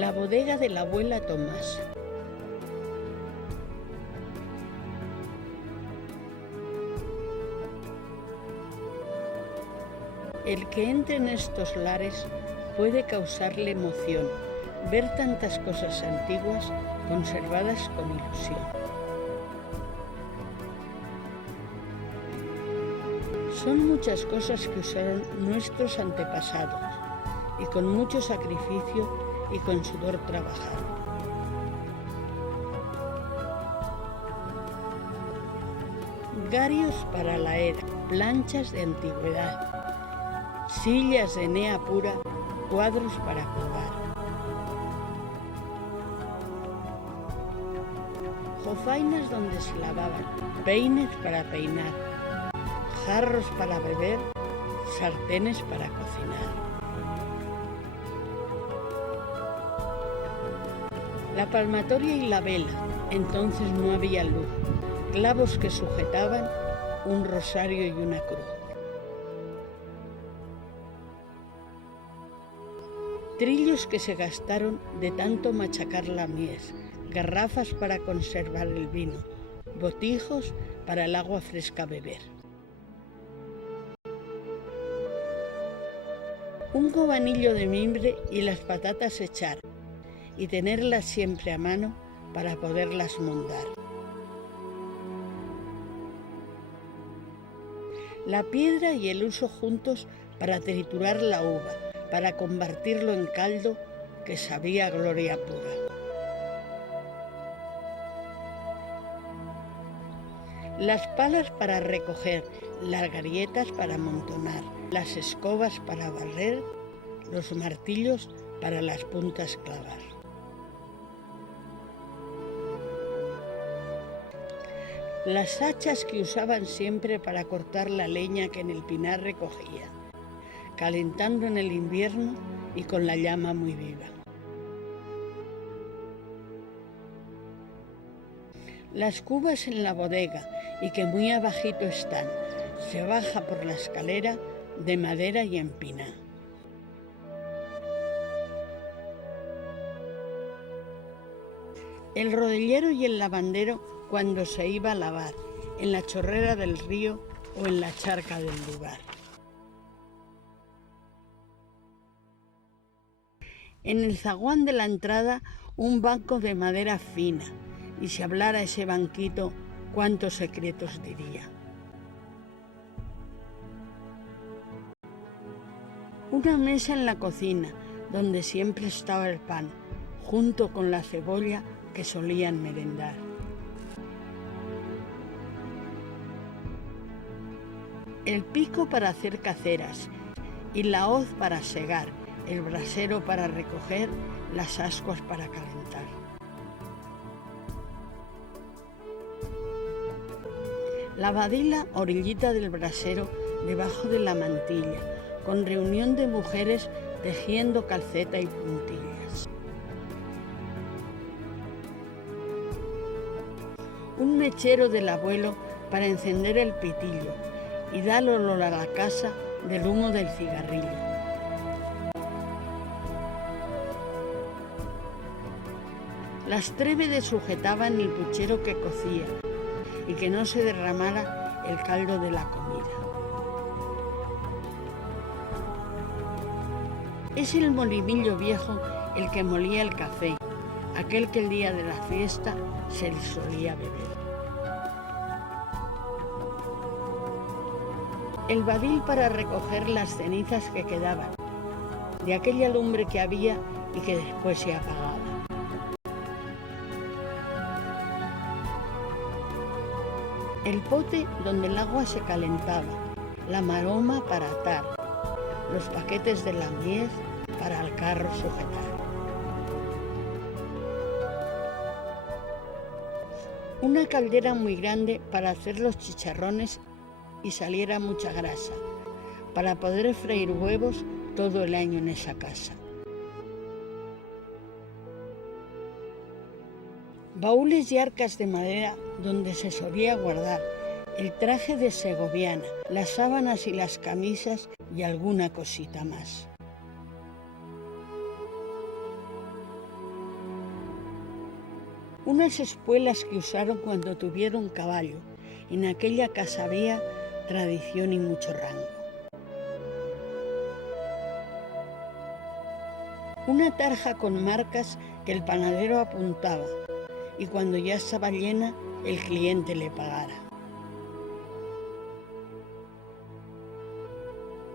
La bodega de la abuela Tomás. El que entre en estos lares puede causarle emoción, ver tantas cosas antiguas conservadas con ilusión. Son muchas cosas que usaron nuestros antepasados y con mucho sacrificio y con sudor trabajaron. Garios para la era, planchas de antigüedad, sillas de enea pura, cuadros para colgar. Jofainas donde se lavaban, peines para peinar, jarros para beber, sartenes para cocinar. La palmatoria y la vela, entonces no había luz, clavos que sujetaban, un rosario y una cruz. Trillos que se gastaron de tanto machacar la mies, garrafas para conservar el vino, botijos para el agua fresca beber. Un cobanillo de mimbre y las patatas echar, y tenerlas siempre a mano para poderlas mondar. La piedra y el huso juntos para triturar la uva, para convertirlo en caldo que sabía a gloria pura. Las palas para recoger, las garietas para amontonar, las escobas para barrer, los martillos para las puntas clavar. Las hachas que usaban siempre para cortar la leña que en el pinar recogían, calentando en el invierno y con la llama muy viva. Las cubas en la bodega y que muy abajito están, se baja por la escalera de madera y empina. El rodillero y el lavandero cuando se iba a lavar, en la chorrera del río o en la charca del lugar. En el zaguán de la entrada un banco de madera fina, y si hablara ese banquito, cuántos secretos diría. Una mesa en la cocina, donde siempre estaba el pan, junto con la cebolla que solían merendar. El pico para hacer caceras y la hoz para segar, el brasero para recoger, las ascuas para calentar. La badila, orillita del brasero, debajo de la mantilla, con reunión de mujeres tejiendo calceta y puntillas. Un mechero del abuelo para encender el pitillo y dar olor a la casa del humo del cigarrillo. Las trébedes sujetaban el puchero que cocía y que no se derramara el caldo de la comida. Es el molinillo viejo el que molía el café, aquel que el día de la fiesta se le solía beber. El badil para recoger las cenizas que quedaban, de aquella lumbre que había y que después se apagaba. El pote donde el agua se calentaba, la maroma para atar, los paquetes de la mies para el carro sujetar. Una caldera muy grande para hacer los chicharrones y saliera mucha grasa, para poder freír huevos todo el año en esa casa. Baúles y arcas de madera donde se solía guardar el traje de segoviana, las sábanas y las camisas y alguna cosita más. Unas espuelas que usaron cuando tuvieron caballo. En aquella casa había tradición y mucho rango. Una tarja con marcas que el panadero apuntaba y cuando ya estaba llena el cliente le pagara.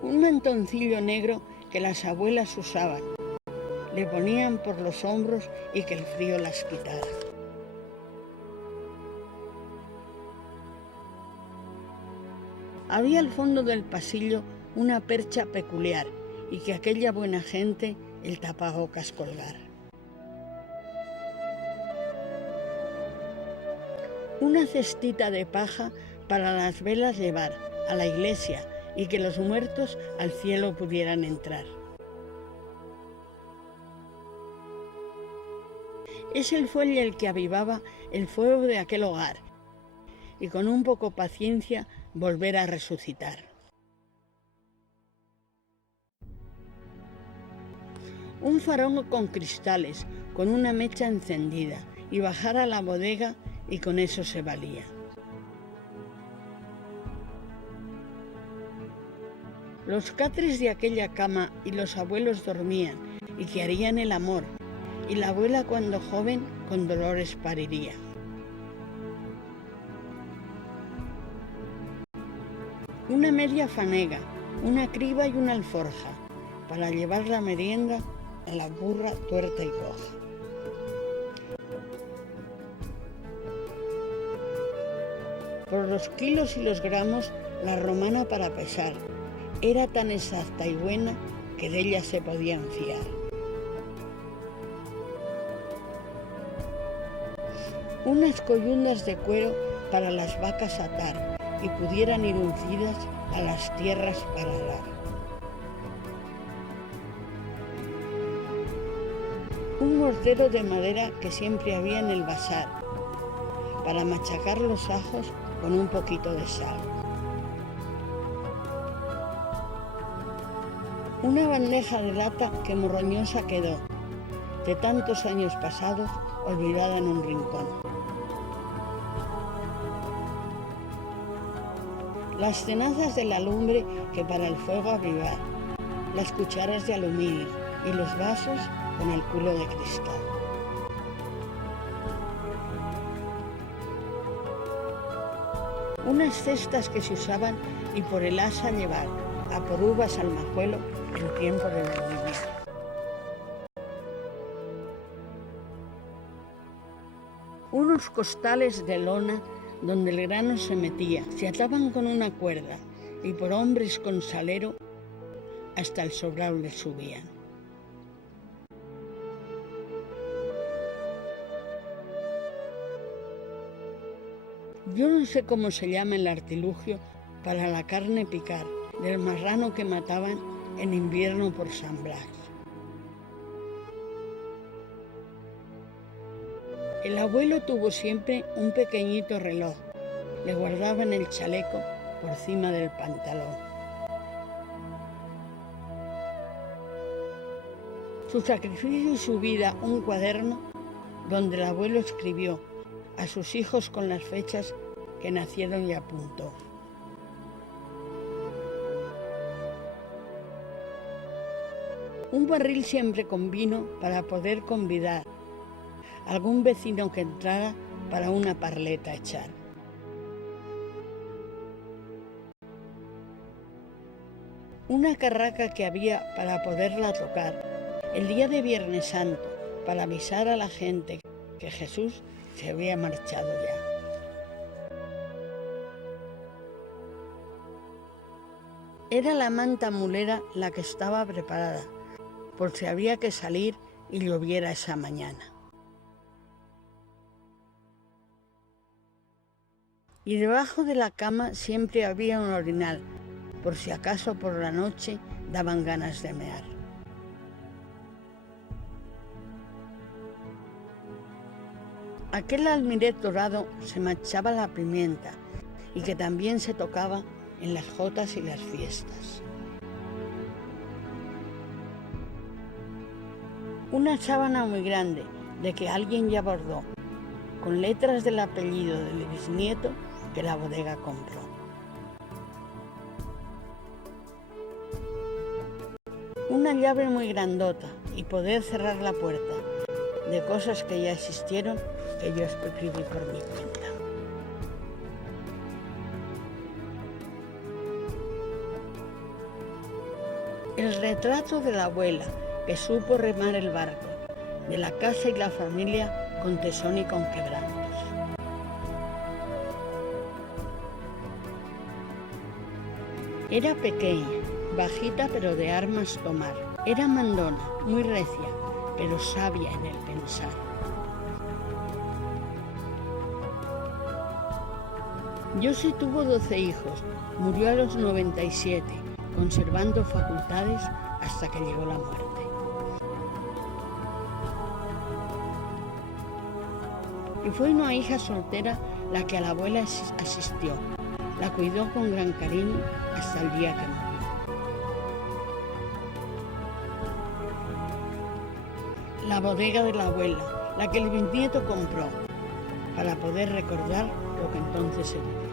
Un mantoncillo negro que las abuelas usaban, le ponían por los hombros y que el frío las quitara. Había al fondo del pasillo una percha peculiar y que aquella buena gente el tapabocas colgara. Una cestita de paja para las velas llevar a la iglesia y que los muertos al cielo pudieran entrar. Es el fuelle el que avivaba el fuego de aquel hogar y con un poco paciencia volver a resucitar. Un farol con cristales, con una mecha encendida y bajar a la bodega y con eso se valía. Los catres de aquella cama y los abuelos dormían y que harían el amor y la abuela cuando joven con dolores pariría. Una media fanega, una criba y una alforja para llevar la merienda a la burra tuerta y coja. Por los kilos y los gramos, la romana para pesar era tan exacta y buena que de ella se podían fiar. Unas coyundas de cuero para las vacas atar y pudieran ir uncidas a las tierras para arar. Un mortero de madera que siempre había en el vasar para machacar los ajos con un poquito de sal. Una bandeja de lata que morroñosa quedó, de tantos años pasados, olvidada en un rincón. Las tenazas de la lumbre que para el fuego avivar, las cucharas de aluminio y los vasos con el culo de cristal. Unas cestas que se usaban y por el asa llevar a por uvas al majuelo en tiempo de vendimia. Unos costales de lona donde el grano se metía, se ataban con una cuerda y por hombres con salero hasta el sobrado le subían. Yo no sé cómo se llama el artilugio para la carne picar del marrano que mataban en invierno por San Blas. El abuelo tuvo siempre un pequeñito reloj, le guardaba en el chaleco por encima del pantalón. Su sacrificio y su vida, un cuaderno donde el abuelo escribió a sus hijos con las fechas que nacieron y apuntó. Un barril siempre con vino para poder convidar a algún vecino que entrara para una parleta echar. Una carraca que había para poderla tocar el día de Viernes Santo para avisar a la gente que Jesús se había marchado ya. Era la manta mulera la que estaba preparada, por si había que salir y lloviera esa mañana. Y debajo de la cama siempre había un orinal, por si acaso por la noche daban ganas de mear. Aquel almirez dorado se manchaba la pimienta y que también se tocaba en las jotas y las fiestas. Una sábana muy grande de que alguien ya bordó con letras del apellido del bisnieto que la bodega compró. Una llave muy grandota y poder cerrar la puerta, de cosas que ya existieron que yo escribí por mi cuenta. El retrato de la abuela que supo remar el barco, de la casa y la familia con tesón y con quebrantos. Era pequeña, bajita pero de armas tomar. Era mandona, muy recia, pero sabia en el pensar. Josi tuvo 12 hijos, murió a los 97, conservando facultades hasta que llegó la muerte. Y fue una hija soltera la que a la abuela asistió. La cuidó con gran cariño hasta el día que murió. La bodega de la abuela, la que el bisnieto compró, para poder recordar lo que entonces se vivió.